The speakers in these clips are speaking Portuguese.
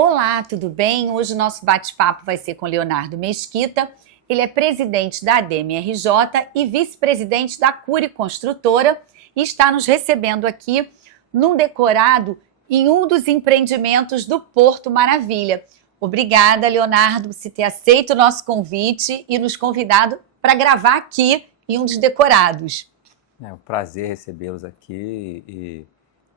Olá, tudo bem? Hoje o nosso bate-papo vai ser com Leonardo Mesquita. Ele é presidente da ADEME-RJ e vice-presidente da Cury Construtora e está nos recebendo aqui num decorado em um dos empreendimentos do Porto Maravilha. Obrigada, Leonardo, por ter aceito o nosso convite e nos convidado para gravar aqui em um dos decorados. É um prazer recebê-los aqui e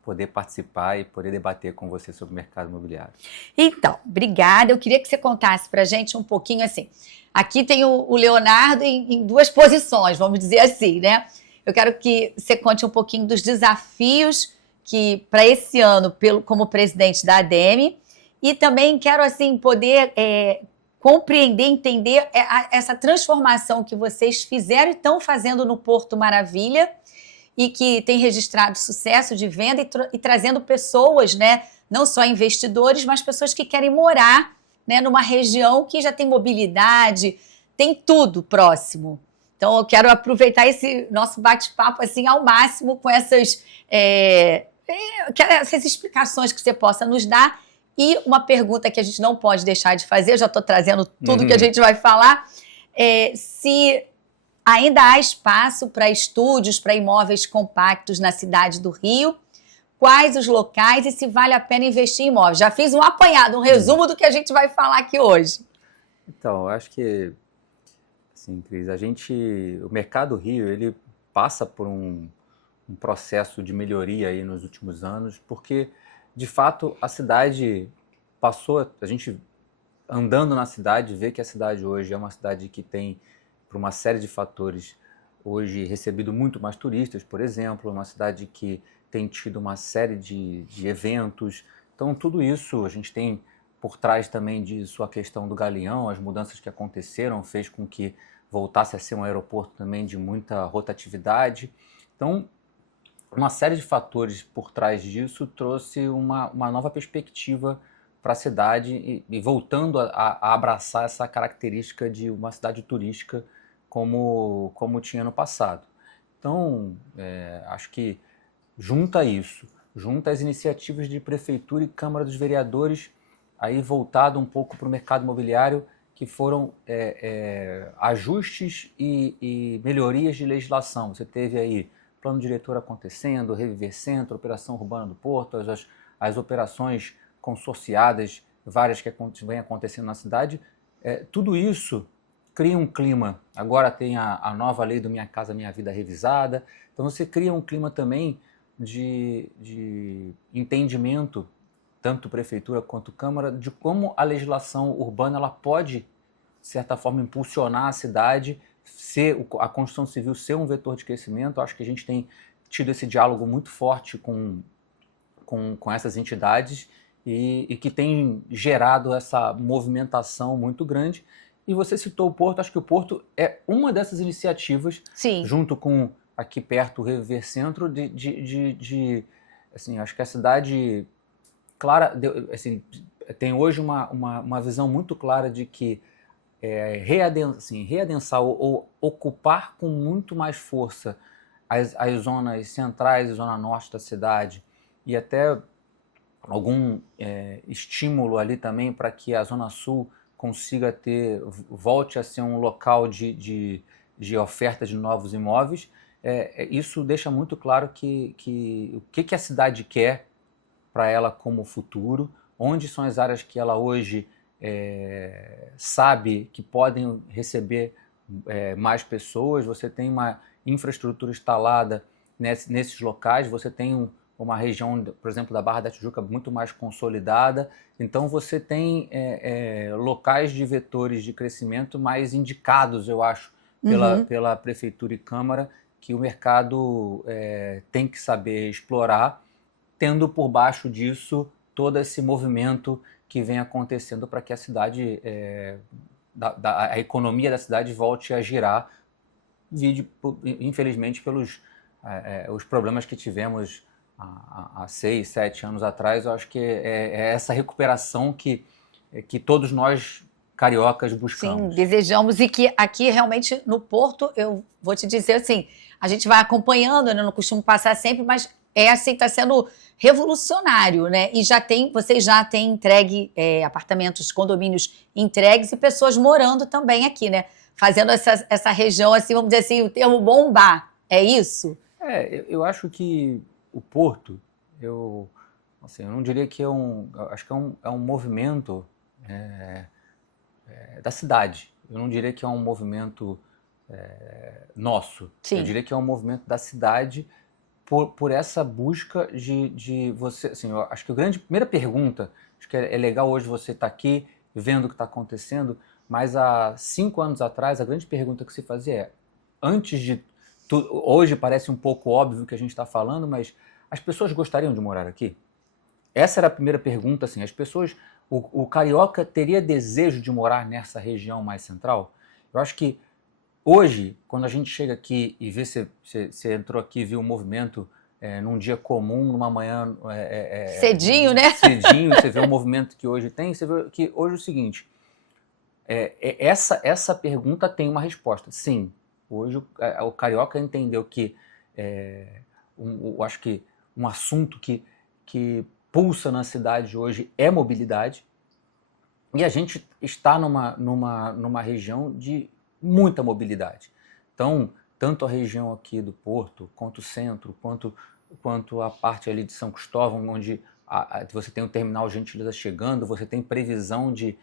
poder participar e poder debater com você sobre o mercado imobiliário. Então, obrigada. Eu queria que você contasse para a gente um pouquinho assim. Aqui tem o Leonardo em duas posições, vamos dizer assim, né? Eu quero que você conte um pouquinho dos desafios que para esse ano, como presidente da ADEME, e também quero assim poder compreender, entender essa transformação que vocês fizeram e estão fazendo no Porto Maravilha e que tem registrado sucesso de venda e trazendo pessoas, né, não só investidores, mas pessoas que querem morar, né, numa região que já tem mobilidade, tem tudo próximo. Então, eu quero aproveitar esse nosso bate-papo assim, ao máximo com essas explicações que você possa nos dar. E uma pergunta que a gente não pode deixar de fazer, eu já estou trazendo tudo que a gente vai falar, se ainda há espaço para estúdios, para imóveis compactos na cidade do Rio, quais os locais e se vale a pena investir em imóveis. Já fiz um apanhado, um resumo do que a gente vai falar aqui hoje. Então, eu acho que, assim, Cris, o mercado Rio, ele passa por um processo de melhoria aí nos últimos anos, porque, de fato, a cidade passou, a gente andando na cidade, vê que a cidade hoje é uma cidade que tem, por uma série de fatores, hoje recebido muito mais turistas, por exemplo, uma cidade que tem tido uma série de eventos. Então, tudo isso a gente tem por trás também disso a questão do Galeão, as mudanças que aconteceram, fez com que voltasse a ser um aeroporto também de muita rotatividade. Então, uma série de fatores por trás disso trouxe uma nova perspectiva para a cidade e voltando a abraçar essa característica de uma cidade turística como tinha no passado. Então, acho que junta as iniciativas de Prefeitura e Câmara dos Vereadores, aí voltado um pouco para o mercado imobiliário, que foram ajustes e melhorias de legislação. Você teve aí plano diretor acontecendo, Reviver Centro, Operação Urbana do Porto, as operações consorciadas, várias que vêm acontecendo na cidade, tudo isso cria um clima. Agora tem a nova lei do Minha Casa Minha Vida revisada, então você cria um clima também de entendimento, tanto Prefeitura quanto Câmara, de como a legislação urbana ela pode, de certa forma, impulsionar a cidade, a construção civil ser um vetor de crescimento. Acho que a gente tem tido esse diálogo muito forte com essas entidades e que tem gerado essa movimentação muito grande. E você citou o Porto, acho que o Porto é uma dessas iniciativas, Sim, junto com aqui perto o Reviver Centro, assim, acho que a cidade, clara, assim, tem hoje uma visão muito clara de que readensar ou ocupar com muito mais força as zonas centrais e zona norte da cidade e até algum estímulo ali também para que a zona sul consiga volte a ser um local de oferta de novos imóveis. Isso deixa muito claro o que a cidade quer para ela como futuro, onde são as áreas que ela hoje sabe que podem receber mais pessoas. Você tem uma infraestrutura instalada nesses locais, você tem uma região, por exemplo, da Barra da Tijuca muito mais consolidada, então você tem locais de vetores de crescimento mais indicados, eu acho, pela Prefeitura e Câmara, que o mercado tem que saber explorar, tendo por baixo disso todo esse movimento que vem acontecendo para que a cidade, a economia da cidade volte a girar, infelizmente pelos os problemas que tivemos há 6, 7 anos atrás. Eu acho que é essa recuperação que todos nós cariocas buscamos. Sim, desejamos, e que aqui realmente no Porto, eu vou te dizer assim, a gente vai acompanhando, eu não costumo passar sempre, mas assim, está sendo revolucionário, né? E vocês já têm entregue apartamentos, condomínios entregues e pessoas morando também aqui, né? Fazendo essa região, assim, vamos dizer assim, o termo bombar. É isso? Eu acho que o Porto, assim, eu não diria que eu acho que é um movimento da cidade. Eu não diria que é um movimento nosso. Sim. Eu diria que é um movimento da cidade por essa busca de você. Assim, eu acho que a primeira pergunta, acho que é legal hoje você estar aqui vendo o que está acontecendo, mas há 5 anos atrás, a grande pergunta que se fazia antes de tudo, hoje parece um pouco óbvio o que a gente está falando, mas as pessoas gostariam de morar aqui? Essa era a primeira pergunta, assim, as pessoas, o carioca teria desejo de morar nessa região mais central? Eu acho que hoje, quando a gente chega aqui e vê, você entrou aqui e viu o movimento num dia comum, numa manhã... cedinho, né? Cedinho, você vê o movimento que hoje tem, você vê que hoje é o seguinte, essa pergunta tem uma resposta, sim. Hoje o carioca entendeu que, eu acho que um assunto que pulsa na cidade hoje é mobilidade, e a gente está numa região de muita mobilidade. Então, tanto a região aqui do Porto, quanto o centro, quanto a parte ali de São Cristóvão, onde você tem o terminal Gentileza chegando, você tem previsão de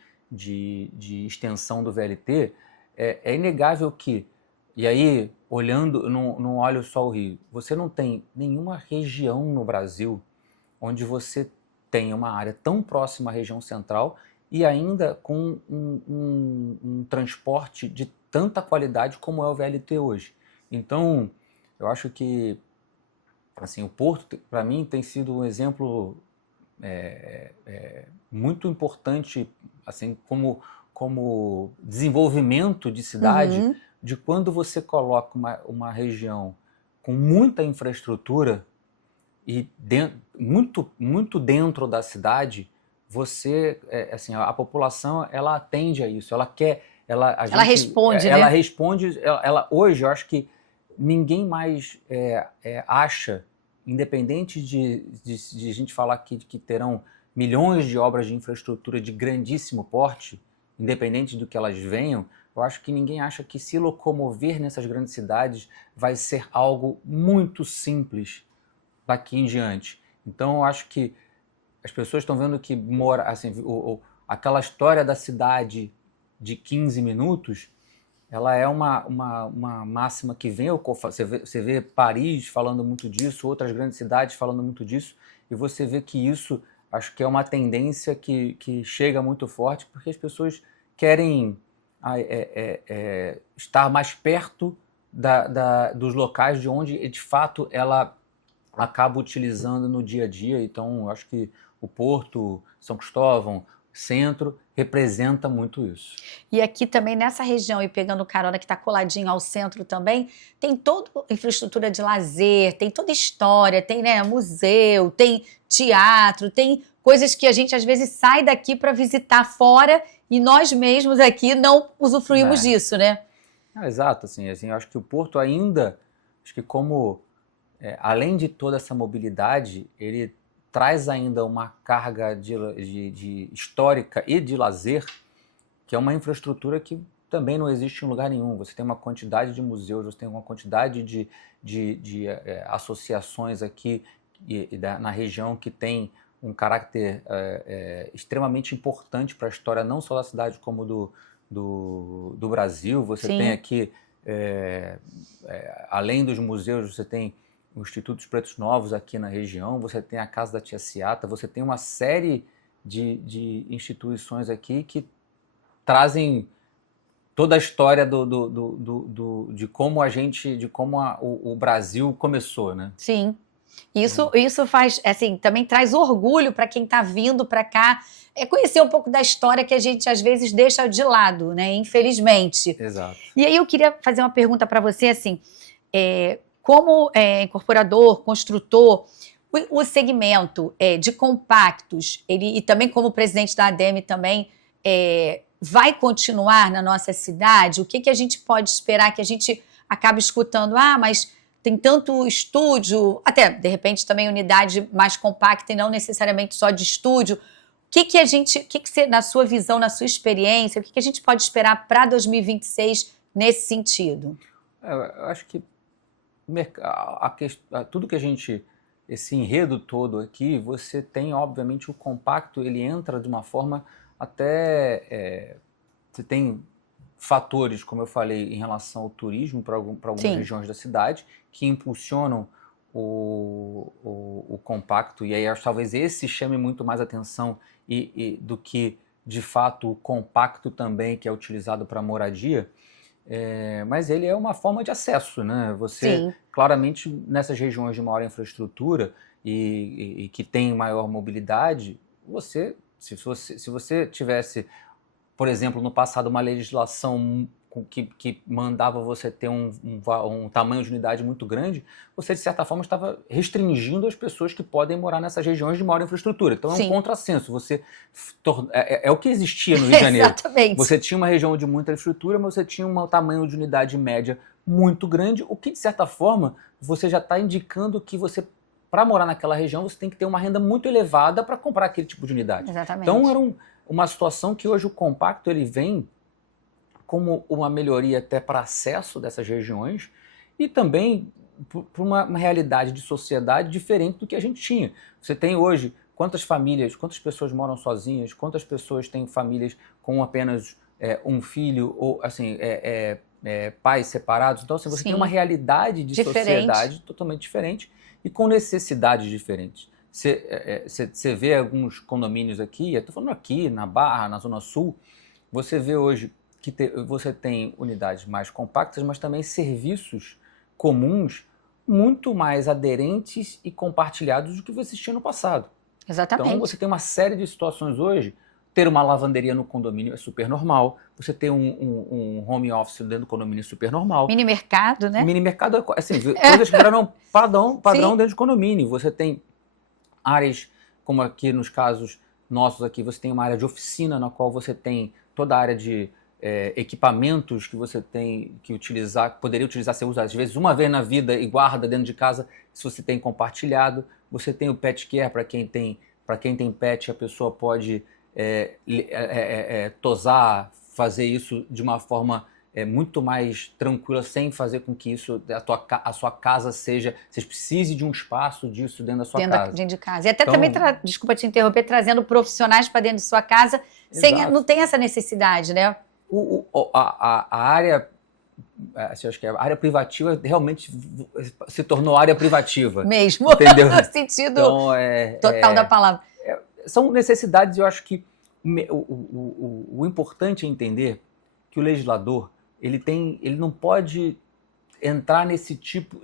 extensão do VLT, é inegável que, e aí, olhando, não olho só o Rio, você não tem nenhuma região no Brasil onde você tem uma área tão próxima à região central e ainda com um transporte de tanta qualidade como é o VLT hoje. Então, eu acho que assim, o Porto, para mim, tem sido um exemplo muito importante, assim, como desenvolvimento de cidade, de quando você coloca uma região com muita infraestrutura e muito dentro da cidade, você, assim, a população, ela atende a isso, ela quer, ela responde, ela né? responde, hoje eu acho que ninguém mais acha, independente de a gente falar aqui que terão milhões de obras de infraestrutura de grandíssimo porte, independente do que elas venham, eu acho que ninguém acha que se locomover nessas grandes cidades vai ser algo muito simples daqui em diante. Então, eu acho que as pessoas estão vendo que assim, aquela história da cidade de 15 minutos, ela é uma máxima que vem, você vê Paris falando muito disso, outras grandes cidades falando muito disso, e você vê que isso, acho que é uma tendência que chega muito forte, porque as pessoas querem estar mais perto dos locais de onde, de fato, ela acaba utilizando no dia a dia. Então, eu acho que o Porto, São Cristóvão, centro, representa muito isso. E aqui também, nessa região, e pegando carona que está coladinho ao centro também, tem toda infraestrutura de lazer, tem toda história, tem, né, museu, tem teatro, tem coisas que a gente às vezes sai daqui para visitar fora e nós mesmos aqui não usufruímos disso, né? Exato, assim, eu acho que o Porto ainda, acho que como, além de toda essa mobilidade, ele traz ainda uma carga de histórica e de lazer, que é uma infraestrutura que também não existe em lugar nenhum. Você tem uma quantidade de museus, você tem uma quantidade de associações aqui na região que tem um caráter extremamente importante para a história, não só da cidade, como do Brasil. Você Sim. tem aqui, além dos museus, você tem o Instituto dos Pretos Novos aqui na região, você tem a Casa da Tia Ciata, você tem uma série de instituições aqui que trazem toda a história de como o Brasil começou, né? Sim. Isso faz, assim, também traz orgulho para quem está vindo para cá, conhecer um pouco da história que a gente às vezes deixa de lado, né? Infelizmente. Exato. E aí eu queria fazer uma pergunta para você, assim, como incorporador, construtor, o segmento de compactos, e também como presidente da ADEME também, vai continuar na nossa cidade? O que a gente pode esperar que a gente acabe escutando? Mas tem tanto estúdio, até de repente também unidade mais compacta e não necessariamente só de estúdio. Na sua visão, na sua experiência, o que a gente pode esperar para 2026 nesse sentido? Eu acho que tudo que a gente, esse enredo todo aqui, você tem, obviamente, o compacto, ele entra de uma forma até, você tem fatores, como eu falei, em relação ao turismo para algumas regiões da cidade, que impulsionam o compacto, e aí acho que talvez esse chame muito mais atenção do que, de fato, o compacto também, que é utilizado para moradia. Mas ele é uma forma de acesso, né? Você, claramente, nessas regiões de maior infraestrutura e que tem maior mobilidade, se você tivesse, por exemplo, no passado, uma legislação que mandava você ter um tamanho de unidade muito grande, você, de certa forma, estava restringindo as pessoas que podem morar nessas regiões de maior infraestrutura. Então, é um contrassenso. É o que existia no Rio de Janeiro. Exatamente. Você tinha uma região de muita infraestrutura, mas você tinha um tamanho de unidade média muito grande, o que, de certa forma, você já está indicando que você, para morar naquela região, você tem que ter uma renda muito elevada para comprar aquele tipo de unidade. Exatamente. Então, era uma situação que hoje o compacto ele vem como uma melhoria até para acesso dessas regiões e também para uma realidade de sociedade diferente do que a gente tinha. Você tem hoje quantas pessoas moram sozinhas, quantas pessoas têm famílias com apenas um filho ou assim pais separados. Então assim, você tem uma realidade de sociedade totalmente diferente e com necessidades diferentes. Você vê alguns condomínios aqui, eu estou falando aqui na Barra, na Zona Sul, você vê hoje que você tem unidades mais compactas, mas também serviços comuns muito mais aderentes e compartilhados do que você tinha no passado. Exatamente. Então você tem uma série de situações hoje. Ter uma lavanderia no condomínio é super normal. Você ter um home office dentro do condomínio é super normal. Mini mercado, né? Mini mercado, assim, coisas que viraram padrão dentro do condomínio. Você tem áreas, como aqui nos casos nossos aqui, você tem uma área de oficina na qual você tem toda a área de equipamentos que você tem que utilizar, que poderia utilizar, ser usado às vezes uma vez na vida e guarda dentro de casa, se você tem compartilhado. Você tem o pet care, para quem tem pet, a pessoa pode tosar, fazer isso de uma forma muito mais tranquila, sem fazer com que isso, a sua casa seja, você precise de um espaço disso dentro da sua casa. Dentro de casa. E até também, desculpa te interromper, trazendo profissionais para dentro de sua casa, não tem essa necessidade, né? A área, assim, acho que a área privativa realmente se tornou área privativa. Mesmo, entendeu? No sentido então, total da palavra. São necessidades, eu acho que o importante é entender que o legislador, ele não pode entrar nesse tipo...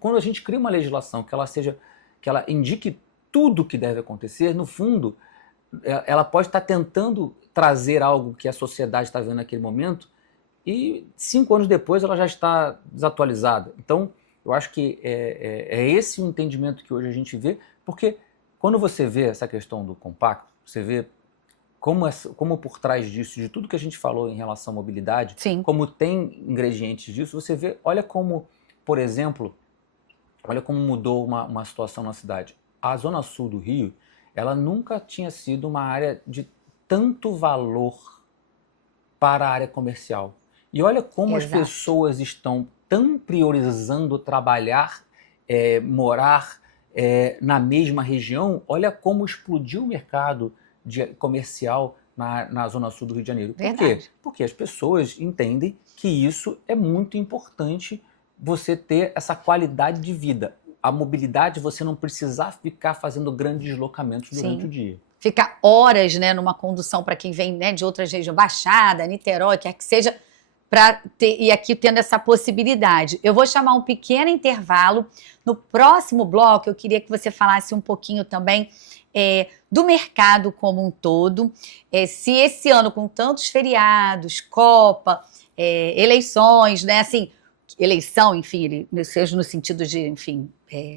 Quando a gente cria uma legislação que ela indique tudo o que deve acontecer, no fundo, ela pode estar tentando trazer algo que a sociedade está vendo naquele momento e 5 anos depois ela já está desatualizada. Então, eu acho que é esse o entendimento que hoje a gente vê, porque quando você vê essa questão do compacto, você vê como por trás disso, de tudo que a gente falou em relação à mobilidade, como tem ingredientes disso, você vê, olha como, por exemplo, olha como mudou uma situação na cidade. A Zona Sul do Rio, ela nunca tinha sido uma área de tanto valor para a área comercial. E olha como as pessoas estão tão priorizando trabalhar, morar na mesma região. Olha como explodiu o mercado comercial na Zona Sul do Rio de Janeiro. Por quê? Porque as pessoas entendem que isso é muito importante, você ter essa qualidade de vida. A mobilidade, você não precisar ficar fazendo grandes deslocamentos durante o dia. Ficar horas, né, numa condução para quem vem, né, de outras regiões, Baixada, Niterói, quer que seja, e aqui tendo essa possibilidade. Eu vou chamar um pequeno intervalo. No próximo bloco, eu queria que você falasse um pouquinho também do mercado como um todo. Se esse ano, com tantos feriados, Copa, eleições, né, assim, eleição, enfim, seja no sentido de, enfim,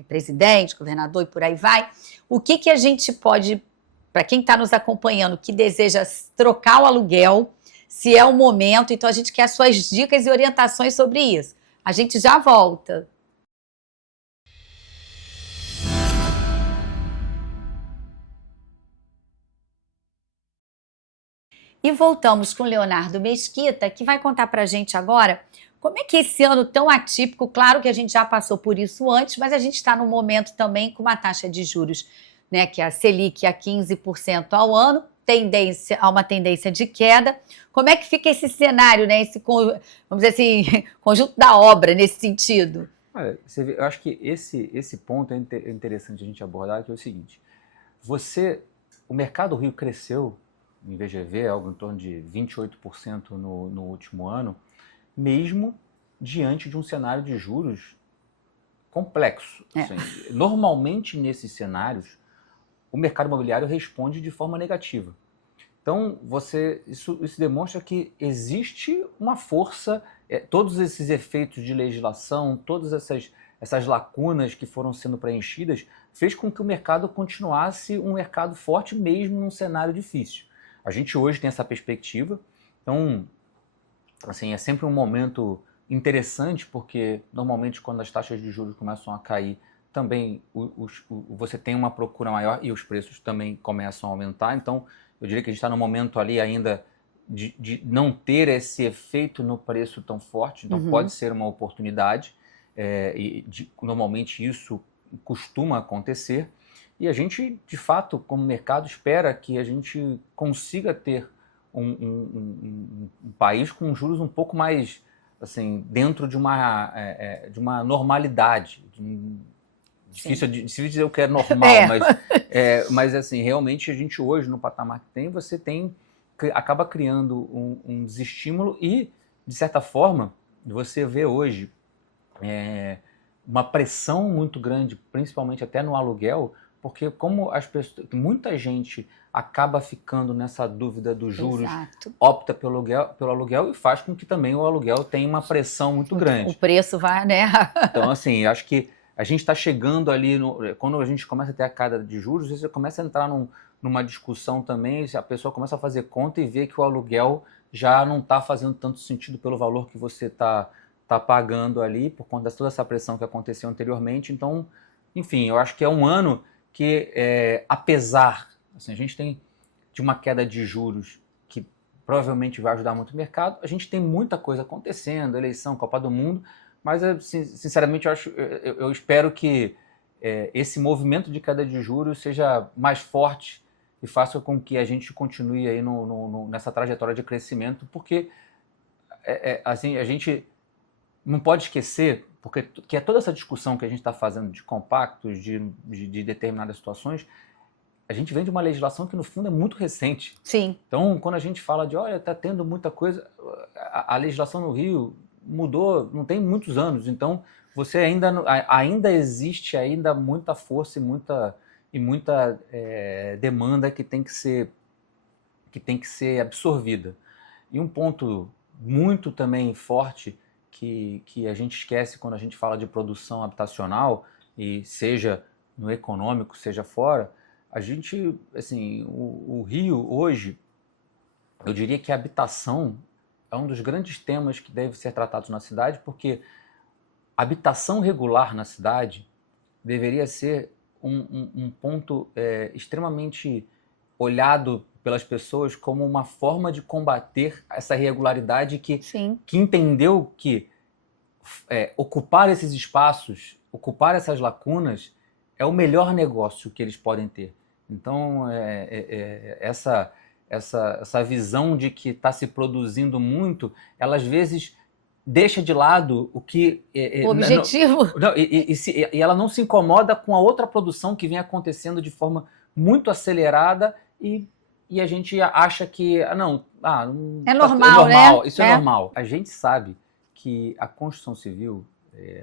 presidente, governador e por aí vai, o que a gente pode, para quem está nos acompanhando, que deseja trocar o aluguel, se é o momento, então a gente quer as suas dicas e orientações sobre isso. A gente já volta. E voltamos com o Leonardo Mesquita, que vai contar para a gente agora como é que esse ano tão atípico, claro que a gente já passou por isso antes, mas a gente está num momento também com uma taxa de juros, né, que é a Selic a 15% ao ano, há uma tendência de queda. Como é que fica esse cenário, né, vamos dizer assim, conjunto da obra nesse sentido? Olha, você vê, eu acho que esse ponto é interessante a gente abordar, que é o seguinte: o mercado Rio cresceu em VGV, algo em torno de 28% no último ano, mesmo diante de um cenário de juros complexo. Assim, normalmente, nesses cenários, o mercado imobiliário responde de forma negativa. Então, isso demonstra que existe uma força, todos esses efeitos de legislação, todas essas lacunas que foram sendo preenchidas, fez com que o mercado continuasse um mercado forte mesmo num cenário difícil. A gente hoje tem essa perspectiva, então, assim, é sempre um momento interessante, porque normalmente quando as taxas de juros começam a cair, também você tem uma procura maior e os preços também começam a aumentar. Então, eu diria que a gente está no momento ali ainda de não ter esse efeito no preço tão forte, então pode ser uma oportunidade, normalmente isso costuma acontecer, e a gente, de fato, como mercado, espera que a gente consiga ter um país com juros um pouco mais, assim, dentro de uma normalidade. Difícil dizer o que é normal, mas assim, realmente a gente hoje, no patamar que tem, acaba criando um desestímulo e, de certa forma, você vê hoje uma pressão muito grande, principalmente até no aluguel, porque como muita gente acaba ficando nessa dúvida dos juros, opta pelo aluguel e faz com que também o aluguel tenha uma pressão muito grande. O preço vai, né? Então, assim, acho que a gente está chegando ali, quando a gente começa a ter a queda de juros, você começa a entrar numa discussão também, a pessoa começa a fazer conta e vê que o aluguel já não está fazendo tanto sentido pelo valor que você está pagando ali, por conta de toda essa pressão que aconteceu anteriormente. Então, enfim, eu acho que é um ano que, apesar, assim, a gente tem de uma queda de juros que provavelmente vai ajudar muito o mercado, a gente tem muita coisa acontecendo, eleição, Copa do Mundo, mas, sinceramente, eu espero que esse movimento de queda de juros seja mais forte e faça com que a gente continue aí nessa trajetória de crescimento, porque assim, a gente não pode esquecer, porque que toda essa discussão que a gente está fazendo de compactos, de determinadas situações, a gente vem de uma legislação que, no fundo, é muito recente. Sim. Então, quando a gente fala de, olha, está tendo muita coisa, a legislação no Rio mudou, não tem muitos anos, então você ainda existe muita força e muita demanda que tem que ser absorvida. E um ponto muito também forte que a gente esquece quando a gente fala de produção habitacional, e seja no econômico, seja fora, a gente, assim, o Rio hoje, eu diria que a habitação é um dos grandes temas que deve ser tratados na cidade, porque habitação regular na cidade deveria ser um ponto extremamente olhado pelas pessoas como uma forma de combater essa irregularidade que entendeu que ocupar esses espaços, ocupar essas lacunas, é o melhor negócio que eles podem ter. Então, essa visão de que está se produzindo muito, ela às vezes deixa de lado o que... o objetivo. E ela não se incomoda com a outra produção que vem acontecendo de forma muito acelerada e a gente acha que... é normal, né? Isso é normal. A gente sabe que a construção civil,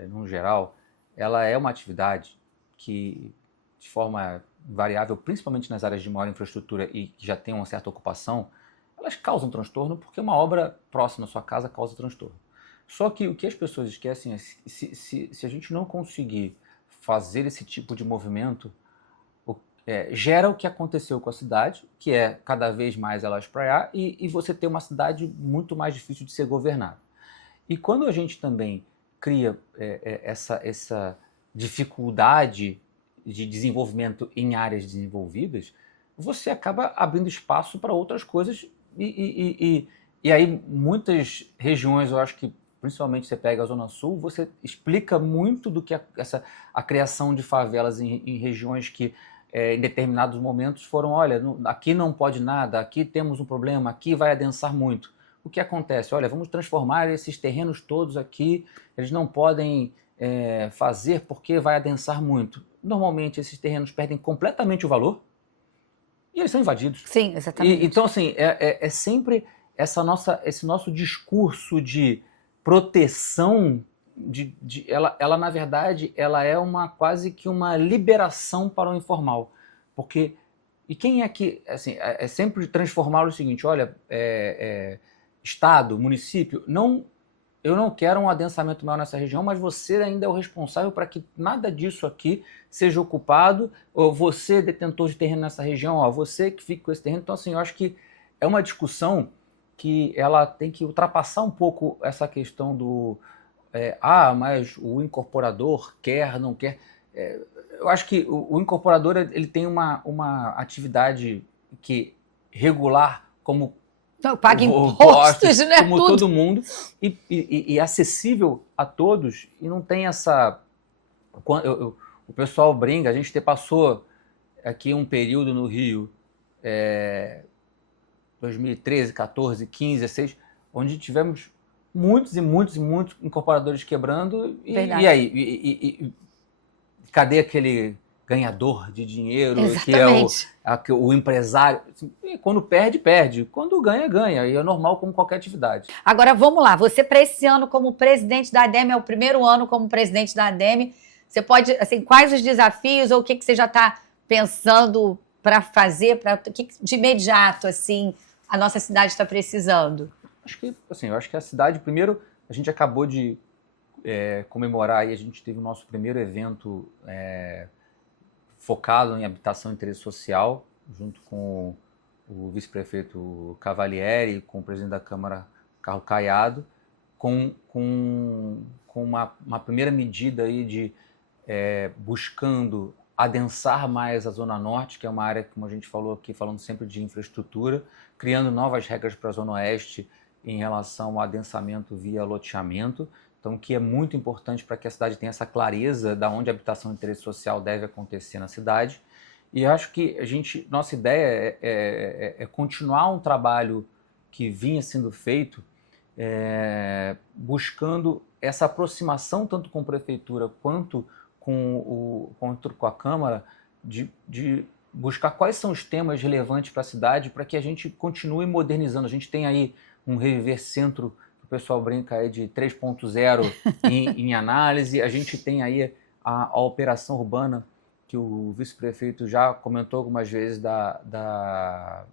no geral, ela é uma atividade que, de forma variável, principalmente nas áreas de maior infraestrutura e que já tem uma certa ocupação, elas causam transtorno porque uma obra próxima à sua casa causa transtorno. Só que o que as pessoas esquecem é se a gente não conseguir fazer esse tipo de movimento, gera o que aconteceu com a cidade, que é cada vez mais ela espraiar e você ter uma cidade muito mais difícil de ser governada. E quando a gente também cria essa dificuldade de desenvolvimento em áreas desenvolvidas, você acaba abrindo espaço para outras coisas E aí muitas regiões, eu acho que principalmente você pega a Zona Sul, você explica muito do que a criação de favelas em regiões que em determinados momentos foram, olha, aqui não pode nada, aqui temos um problema, aqui vai adensar muito. O que acontece? Olha, vamos transformar esses terrenos todos aqui, eles não podem fazer porque vai adensar muito. Normalmente esses terrenos perdem completamente o valor e eles são invadidos. Sim, exatamente. Então, assim, é sempre esse nosso discurso de proteção, ela, na verdade, ela é quase que uma liberação para o informal. Porque, e quem é que, assim, é sempre transformar o seguinte, olha, Estado, município, eu não quero um adensamento maior nessa região, mas você ainda é o responsável para que nada disso aqui seja ocupado, ou você, detentor de terreno nessa região, ó, você que fica com esse terreno. Então, assim, eu acho que é uma discussão que ela tem que ultrapassar um pouco essa questão do mas o incorporador quer, não quer. Eu acho que o incorporador ele tem uma atividade que regular como Então, paga impostos, né? como Tudo. todo mundo e acessível a todos, e não tem essa... o pessoal brinca, a gente passou aqui um período no Rio, 2013, 14, 15, 16, onde tivemos muitos incorporadores quebrando, e aí? Cadê aquele ganhador de dinheiro, Exatamente. que é o empresário? E quando perde, perde. Quando ganha, ganha. E é normal como qualquer atividade. Agora, vamos lá. Você, para esse ano, como presidente da ADEME, é o primeiro ano como presidente da ADEME, você pode, assim, quais os desafios ou o que você já está pensando para fazer, de imediato, assim, a nossa cidade está precisando? Eu acho que a cidade, primeiro, a gente acabou de comemorar, e a gente teve o nosso primeiro evento focado em habitação e interesse social, junto com o vice-prefeito Cavalieri, com o presidente da Câmara, Carlos Caiado, com uma primeira medida aí de buscando adensar mais a Zona Norte, que é uma área, como a gente falou aqui, falando sempre de infraestrutura, criando novas regras para a Zona Oeste em relação ao adensamento via loteamento, então que é muito importante para que a cidade tenha essa clareza de onde a habitação e interesse social deve acontecer na cidade. E acho que nossa ideia é continuar um trabalho que vinha sendo feito, buscando essa aproximação tanto com a prefeitura quanto com a Câmara, de buscar quais são os temas relevantes para a cidade, para que a gente continue modernizando. A gente tem aí um Reviver Centro, que o pessoal brinca aí de 3.0 em análise. A gente tem aí a operação urbana, que o vice-prefeito já comentou algumas vezes, da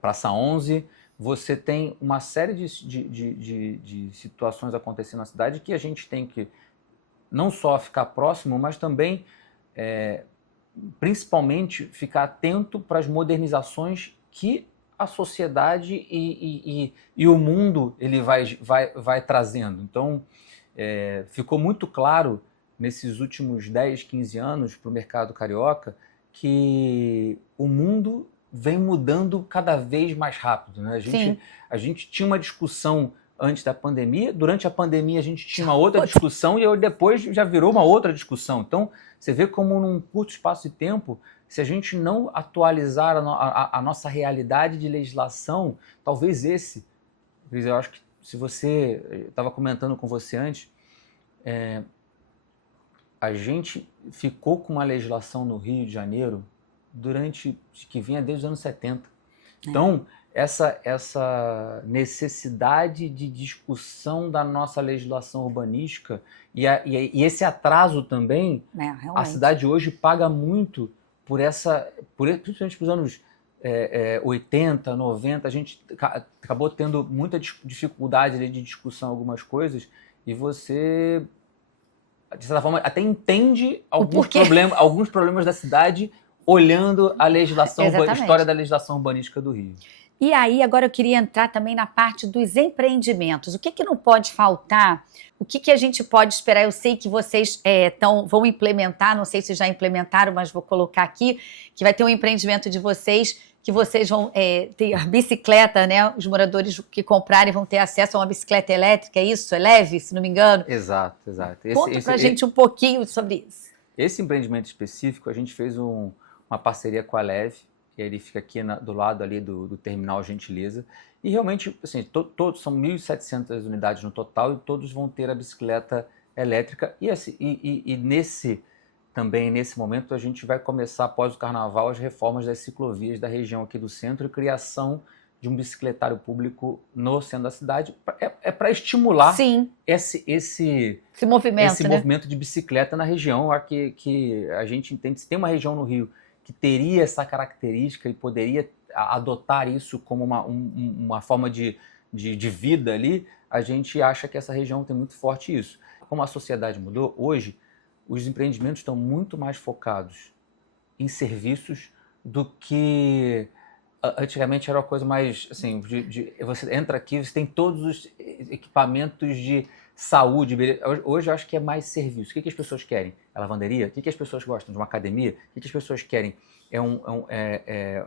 Praça 11. Você tem uma série de situações acontecendo na cidade que a gente tem que não só ficar próximo, mas também, principalmente, ficar atento para as modernizações que a sociedade e o mundo ele vai trazendo. Então, ficou muito claro nesses últimos 10, 15 anos para o mercado carioca que o mundo vem mudando cada vez mais rápido, né? A gente tinha uma discussão antes da pandemia, durante a pandemia a gente tinha uma outra discussão e depois já virou uma outra discussão. Então, você vê como num curto espaço de tempo, se a gente não atualizar a nossa realidade de legislação, talvez eu acho que se você, eu estava comentando com você antes, a gente ficou com uma legislação no Rio de Janeiro que vinha desde os anos 70. Então, essa necessidade de discussão da nossa legislação urbanística e esse atraso também, a cidade hoje paga muito principalmente para os anos 80, 90, a gente acabou tendo muita dificuldade de discussão algumas coisas, e você, de certa forma, até entende alguns problemas da cidade olhando a legislação, a história da legislação urbanística do Rio. E aí, agora eu queria entrar também na parte dos empreendimentos. O que não pode faltar? O que a gente pode esperar? Eu sei que vocês vão implementar, não sei se já implementaram, mas vou colocar aqui, que vai ter um empreendimento de vocês que vocês vão ter a bicicleta, né? Os moradores que comprarem vão ter acesso a uma bicicleta elétrica, é isso? É leve, se não me engano? Exato, exato. Conta pra gente um pouquinho sobre isso. Esse empreendimento específico, a gente fez uma parceria com a Leve, e ele fica aqui do lado ali do Terminal Gentileza, e realmente, assim, todos são 1.700 unidades no total, e todos vão ter a bicicleta elétrica, e, assim, também nesse momento a gente vai começar, após o Carnaval, as reformas das ciclovias da região aqui do centro e criação de um bicicletário público no centro da cidade. É para estimular Sim. esse movimento, movimento de bicicleta na região. Que a gente entende, se tem uma região no Rio que teria essa característica e poderia adotar isso como uma forma de vida ali, a gente acha que essa região tem muito forte isso. Como a sociedade mudou, hoje os empreendimentos estão muito mais focados em serviços do que antigamente. Era uma coisa mais assim, você entra aqui, você tem todos os equipamentos de saúde. Hoje eu acho que é mais serviço. O que as pessoas querem? É lavanderia? O que as pessoas gostam? De uma academia? O que as pessoas querem? É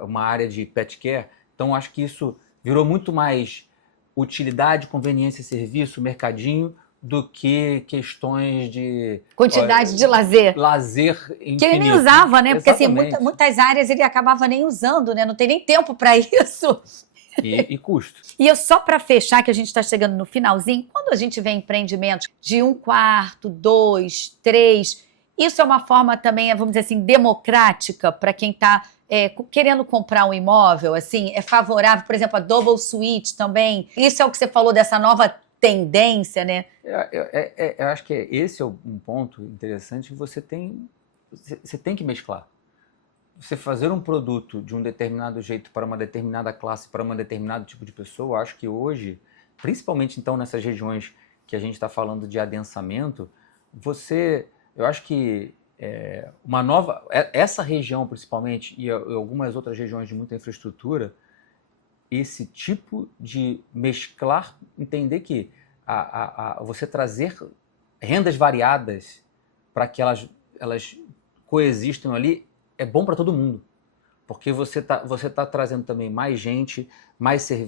uma área de pet care? Então acho que isso virou muito mais utilidade, conveniência, serviço, mercadinho, do que questões de... Quantidade de lazer. Lazer infinito. Que ele nem usava, né? Porque assim, Exatamente. muitas áreas ele acabava nem usando, né? Não tem nem tempo para isso. E custo. E eu só para fechar, que a gente está chegando no finalzinho, quando a gente vê empreendimentos de 1 quarto, 2, 3, isso é uma forma também, vamos dizer assim, democrática para quem está querendo comprar um imóvel, assim, é favorável, por exemplo, a double suite também. Isso é o que você falou dessa nova tendência, né? Eu acho que esse é um ponto interessante que você tem que mesclar. Você fazer um produto de um determinado jeito para uma determinada classe, para um determinado tipo de pessoa, eu acho que hoje, principalmente então nessas regiões que a gente está falando de adensamento, eu acho que essa região principalmente e algumas outras regiões de muita infraestrutura, esse tipo de mesclar, entender que você trazer rendas variadas para que elas coexistam ali é bom para todo mundo, porque você tá trazendo também mais gente,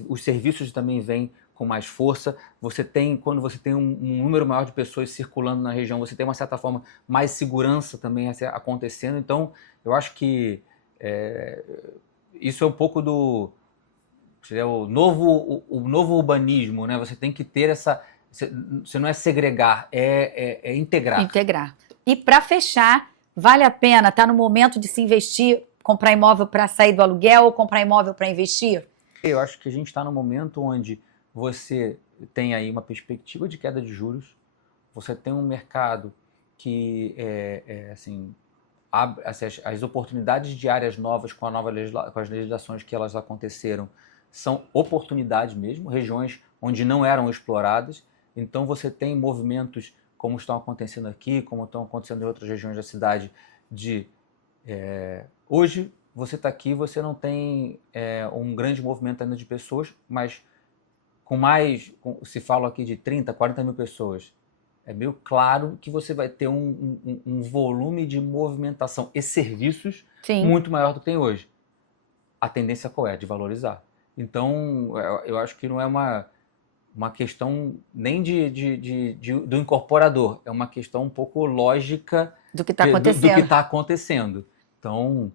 os serviços também vêm com mais força. Quando você tem um número maior de pessoas circulando na região, você tem uma certa forma mais segurança também acontecendo. Então eu acho que isso é um pouco o novo urbanismo, né? Você tem que ter você não é segregar, é integrar. Integrar. E para fechar, vale a pena, tá no momento de se investir, comprar imóvel para sair do aluguel ou comprar imóvel para investir? Eu acho que a gente está no momento onde você tem aí uma perspectiva de queda de juros, você tem um mercado que assim, as oportunidades de áreas novas com as legislações que elas aconteceram são oportunidades mesmo, regiões onde não eram exploradas. Então você tem movimentos como estão acontecendo aqui, como estão acontecendo em outras regiões da cidade, hoje você está aqui, você não tem um grande movimento ainda de pessoas, mas se fala aqui de 30, 40 mil pessoas, é meio claro que você vai ter um volume de movimentação e serviços Sim. muito maior do que tem hoje. A tendência qual é? De valorizar. Então, eu acho que não é uma questão nem do incorporador, é uma questão um pouco lógica do que está acontecendo. Do que está acontecendo. Então,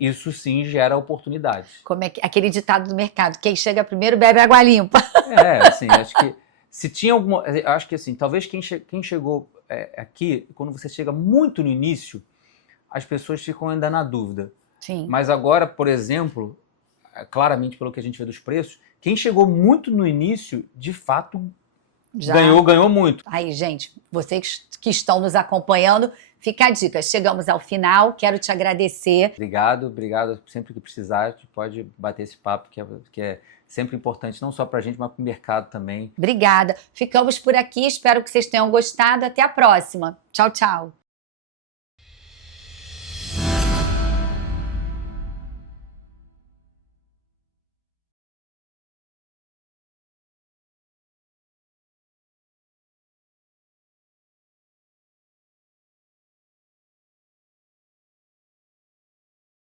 isso sim gera oportunidades. Como aquele ditado do mercado, quem chega primeiro bebe água limpa. Assim, acho que se tinha alguma... Acho que assim, talvez quem chegou aqui, quando você chega muito no início, as pessoas ficam ainda na dúvida. Sim. Mas agora, por exemplo, claramente pelo que a gente vê dos preços, quem chegou muito no início, de fato, ganhou muito. Aí, gente, vocês que estão nos acompanhando, fica a dica. Chegamos ao final, quero te agradecer. Obrigado. Sempre que precisar, a gente pode bater esse papo, que é sempre importante, não só para a gente, mas para o mercado também. Obrigada. Ficamos por aqui, espero que vocês tenham gostado. Até a próxima. Tchau, tchau.